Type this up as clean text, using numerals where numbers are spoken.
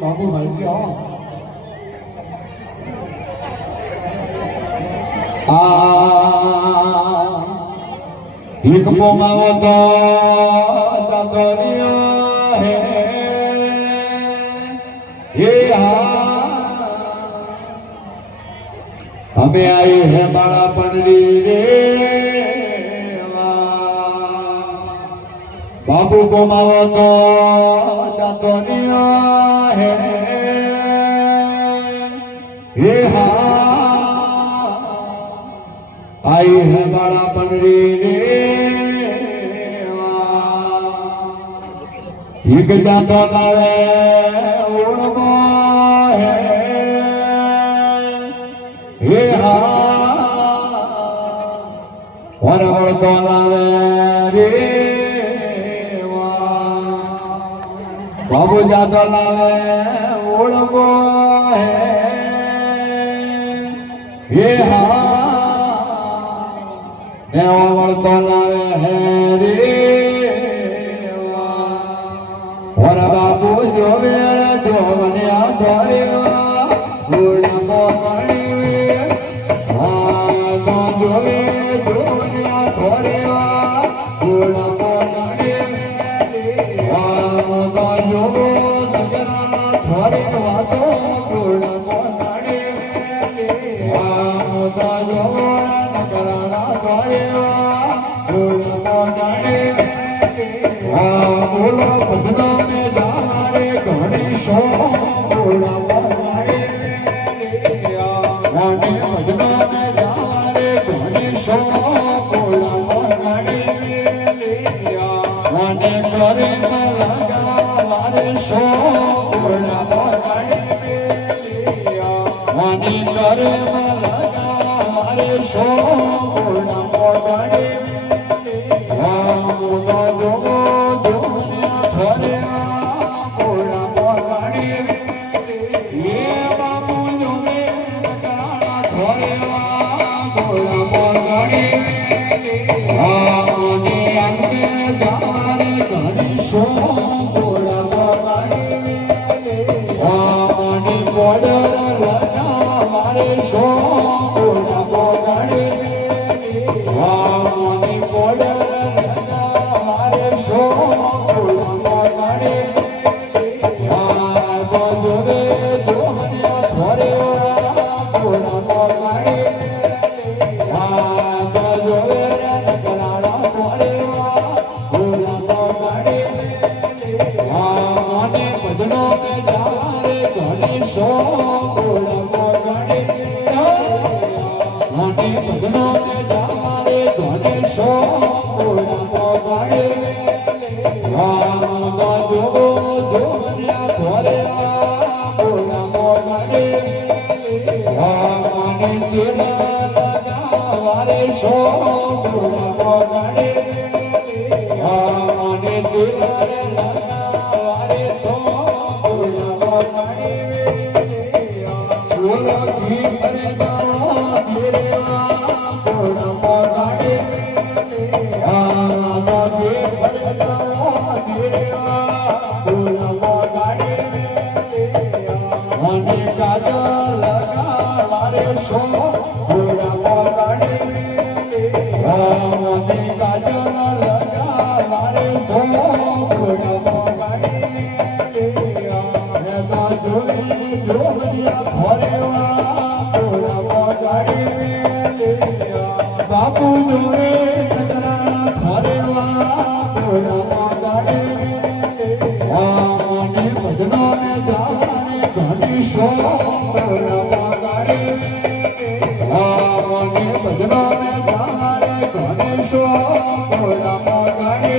બાબુ ભાઈ આવો એક પોમાવો તો તતરિયો હે એ અમે આયે હે બાળા પનરી રે બાબુ પોમાવો તો તતરિયો હે એ आई है बड़ा पनरी रे एक जातो लावे उड़मो है हे और उड़तो लावे रे बाबू जातो लावे उड़मो है हे वड़तो लावे है रे और बाबू जो मेरा जो मनिया धोरे उड़मो मणि जो मनिया धोरे उड़मो मणि जो नगरा धोरे वातो उड़मो मणि जो नगरा धोरे बोलो भजनो में जाना रे गणेशो बोला रानी भजनो में जाना रे गणेशो बोला रानी करे लगा वारे शो बोला रानी करे लगा શો મોડા મોગાડે મોદા જોગો જોન્યા થરે મોડા મોગાડે એ બાપુ જોગે નકરાણા થરે મોડા મોગાડે આને અંગે જારે ઘણી શો મોડા મોગાડે આને બોર્ડર લગા મારે શો મોડા મોગાડે આને બોર્ડર લગા મારે શો મોડા મોગાડે આ બોદરે જોહન્યા થોરે મોડા મોગાડે આ બોદરે નકરાણા થોરે મોડા મોગાડે આને બદનો મે જારે ઘણી શો મોડા મોગાડે આને બદનો મે જારે ઘણી શો મોડા મોગાડે આ જોગો જોન્યા થોરે મોડા મોગાડે આને તેલા લગા વારે શો મોડા મોગાડે આને તેલા લગા વારે શો મોડા મોગાડે બોલા ઘી ભરે જાવા ઘેરે મોડા મોગાડે આ ઘી ભરે જાવા ઘેરે મોડા મોગાડે અને કાજા લગા વારે શો મોડા મોગાડે અને કાજા લગા વારે શો મોડા મોગાડે હેતા જોઈ જોહન્યા થોરે મોડા મોગાડે બાપુ જોડે નકરાણા થોરે મોડા મોગાડે આને બદનો મે જાને ઘણી શો મોડા મોગાડે આને બદનો મે જાને ઘણી શો મોડા મોગાડે